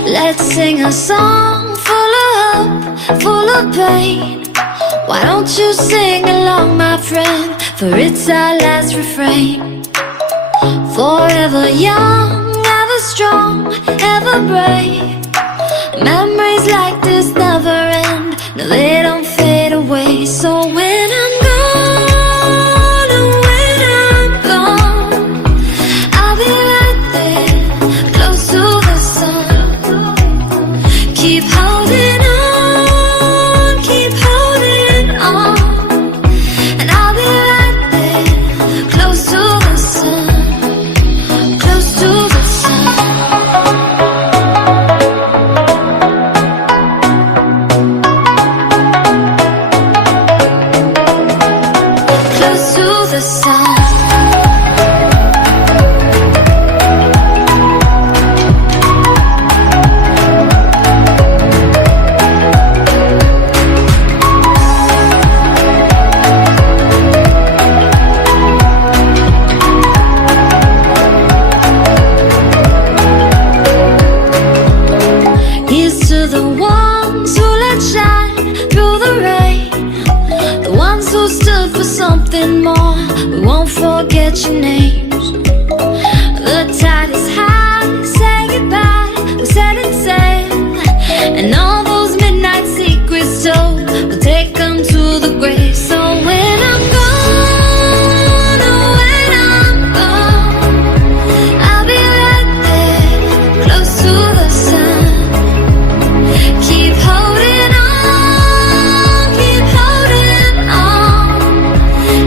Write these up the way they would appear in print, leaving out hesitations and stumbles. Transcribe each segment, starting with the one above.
Let's sing a song full of hope, full of pain. Why don't you sing along, my friend? For it's our last refrain. Forever young, ever strong, ever brave. Memories like this never end. No, they don't fade away. So when I'm gone, and when I'm gone, I'll be right there, close to the sun. Keep holding on, keep holding on, and I'll be right there, close to the sun, close to the sun. Close to the sun. Here's to the ones who let shine through the rain, the ones who stood for something more. We won't forget your names. The tide is high, say goodbye, we're setting sail, and all those midnight secrets told, we'll take them to the grave. So when I'm gone, oh, when I'm gone, I'll be right there, close to the sun. Keep holding on, keep holding on,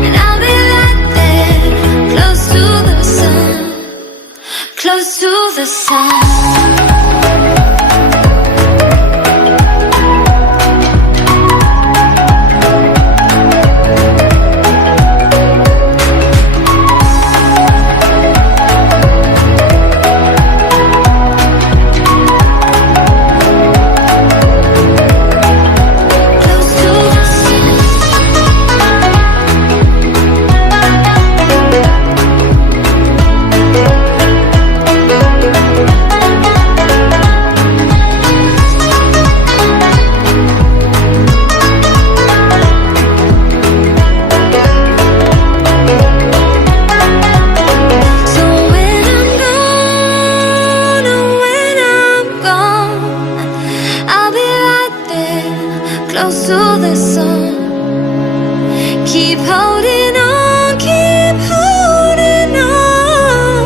and I'll be right there, close to the sun, close to the sun. Close to the sun. Keep holding on, keep holding on,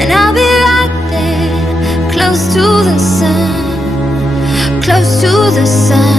and I'll be right there, close to the sun, close to the sun.